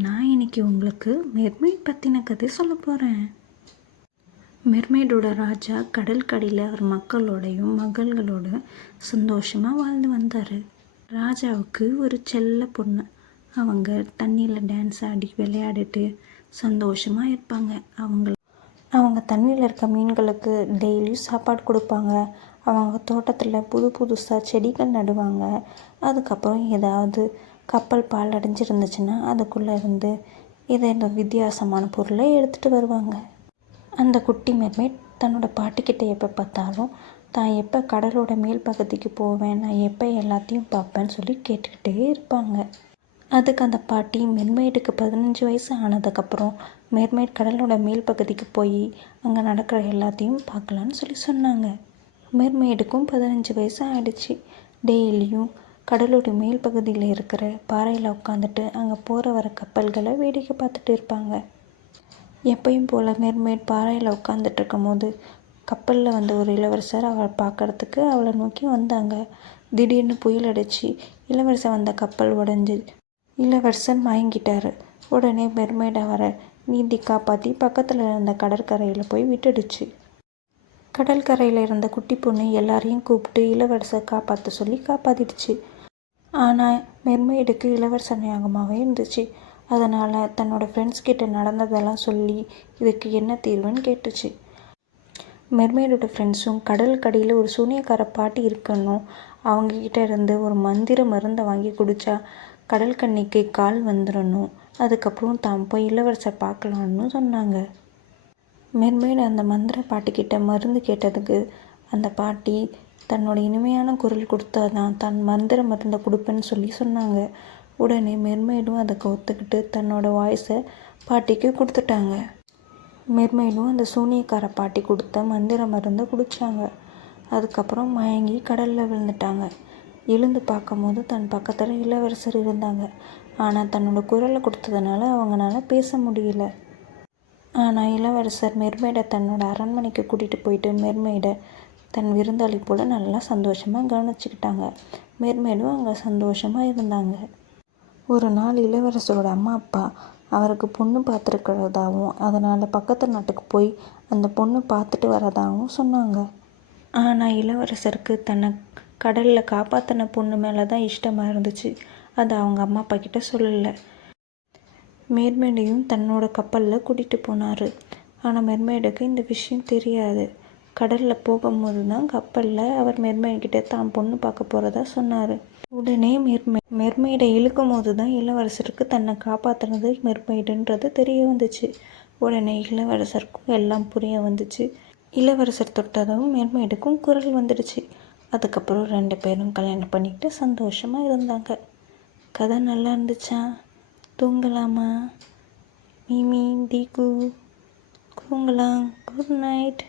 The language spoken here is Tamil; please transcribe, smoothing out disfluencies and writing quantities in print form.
நான் இன்னைக்கு உங்களுக்கு மெர்மெய்ட் பற்றின கதை சொல்ல போகிறேன். மெர்மெய்டோட ராஜா கடலுக்கடியில் அவர் மக்களோடையும் மகள்களோட சந்தோஷமாக வாழ்ந்து வந்தார். ராஜாவுக்கு ஒரு செல்ல பொண்ணு. அவங்க தண்ணியில் டான்ஸ் ஆடி விளையாடிட்டு சந்தோஷமாக இருப்பாங்க. அவங்க தண்ணியில் இருக்க மீன்களுக்கு டெய்லியும் சாப்பாடு கொடுப்பாங்க. அவங்க தோட்டத்தில் புதுசாக செடிகள் நடுவாங்க. அதுக்கப்புறம் ஏதாவது கப்பல் பால் அடைஞ்சிருந்துச்சுன்னா அதுக்குள்ளே இருந்து இந்த வித்தியாசமான பொருளை எடுத்துகிட்டு வருவாங்க. அந்த குட்டி மெர்மெய்ட் தன்னோட பாட்டிக்கிட்ட எப்போ பார்த்தாலும் தான் எப்போ கடலோட மேல் பகுதிக்கு போவேன், நான் எப்போ எல்லாத்தையும் பார்ப்பேன்னு சொல்லி கேட்டுக்கிட்டே இருப்பாங்க. அதுக்கு அந்த பாட்டி மெர்மெய்டுக்கு 15 வயசு ஆனதுக்கப்புறம் மெர்மெய்ட் கடலோட மேல் பகுதிக்கு போய் அங்கே நடக்கிற எல்லாத்தையும் பார்க்கலான்னு சொல்லி சொன்னாங்க. மெர்மெய்டுக்கும் 15 வயசு ஆயிடுச்சு. டெய்லியும் கடலோட மேல் பகுதியில் இருக்கிற பாறையில் உட்காந்துட்டு அங்கே போகிற வர கப்பல்களை வேடிக்கை பார்த்துட்டு இருப்பாங்க. எப்பயும் போல் மெர்மெய்ட் பாறையில் உட்காந்துட்டு இருக்கும் போது கப்பலில் வந்த ஒரு இளவரசர் அவளை பார்க்கறதுக்கு அவளை நோக்கி வந்தாங்க. திடீர்னு புயல் அடித்து இளவரசர் வந்த கப்பல் உடஞ்சி இளவரசர் மயங்கிட்டார். உடனே மெர்மெய்ட் அவரை நீந்தி காப்பாற்றி பக்கத்தில் இருந்த கடற்கரையில் போய் விட்டுடுச்சு. கடற்கரையில் இருந்த குட்டி பொண்ணு எல்லாரையும் கூப்பிட்டு இளவரசர் காப்பாற்ற சொல்லி காப்பாற்றிடுச்சு. ஆனால் மெர்மெய்டுக்கு இளவரசர் ஞாபகமாகவே இருந்துச்சு. அதனால் தன்னோட ஃப்ரெண்ட்ஸ் கிட்ட நடந்ததெல்லாம் சொல்லி இதுக்கு என்ன தீர்வுன்னு கேட்டுச்சு. மெர்மெய்டோட ஃப்ரெண்ட்ஸும் கடலுக்கடியில் ஒரு சூனியக்கார பாட்டி இருக்கணும், அவங்கக்கிட்ட இருந்து ஒரு மந்திர மருந்தை வாங்கி குடித்தா கடல் கன்னிக்கு கால் வந்துடணும், அதுக்கப்புறம் தான் போய் இளவரசர் பார்க்கலான்னு சொன்னாங்க. மெர்மெய்டு அந்த மந்திர பாட்டிக்கிட்ட மருந்து கேட்டதுக்கு அந்த பாட்டி தன்னோட இனிமையான குரல் கொடுத்தாதான் தன் மந்திர மருந்தை கொடுப்பேன்னு சொல்லி சொன்னாங்க. உடனே மெர்மெய்டும் அதுக்கு ஒத்துக்கிட்டு தன்னோட வாய்ஸை பாட்டிக்கு கொடுத்துட்டாங்க. மெர்மெய்டும் அந்த சூனியக்கார பாட்டி கொடுத்த மந்திர மருந்தை குடித்தாங்க. அதுக்கப்புறம் மயங்கி கடலில் விழுந்துட்டாங்க. எழுந்து பார்க்கும்போது தன் பக்கத்தில் இளவரசர் இருந்தாங்க. ஆனால் தன்னோட குரலை கொடுத்ததுனால அவங்களால பேச முடியல. ஆனால் இளவரசர் மெர்மெய்டை தன்னோட அரண்மனைக்கு கூட்டிகிட்டு போயிட்டு மெர்மெய்டை தன் விருந்தாளி போல் நல்லா சந்தோஷமாக கவனிச்சுக்கிட்டாங்க. மெர்மெய்டும் அங்கே சந்தோஷமாக இருந்தாங்க. ஒரு நாள் இளவரசரோட அம்மா அப்பா அவருக்கு பொண்ணு பார்த்துருக்கிறதாகவும் அதனால் பக்கத்து நாட்டுக்கு போய் அந்த பொண்ணு பார்த்துட்டு வரதாகவும் சொன்னாங்க. ஆனால் இளவரசருக்கு தன்னை கடலில் காப்பாற்றின பொண்ணு மேலே தான் இஷ்டமாக இருந்துச்சு. அது அவங்க அம்மா அப்பா கிட்ட சொல்லலை. மெர்மெய்டையும் தன்னோட கப்பலில் கூட்டிகிட்டு போனார். ஆனால் மெர்மெய்டுக்கு இந்த விஷயம் தெரியாது. கடலில் போகும்போது தான் கப்பலில் அவர் மெர்மெய்ட்கிட்ட தான் பொண்ணு பார்க்க போகிறதா சொன்னார். உடனே மெர்மெய்டை இழுக்கும் போது தான் இளவரசருக்கு தன்னை காப்பாற்றினது மெர்மெய்டுன்றது தெரிய வந்துச்சு. உடனே இளவரசருக்கும் எல்லாம் புரிய வந்துச்சு. இளவரசர் தொட்டதும் மெர்மெய்டுக்கும் குரல் வந்துடுச்சு. அதுக்கப்புறம் 2 பேரும் கல்யாணம் பண்ணிக்கிட்டு சந்தோஷமாக இருந்தாங்க. கதை நல்லா இருந்துச்சா? தூங்கலாமா? மீமி, தீகு தூங்கலாம். Good night.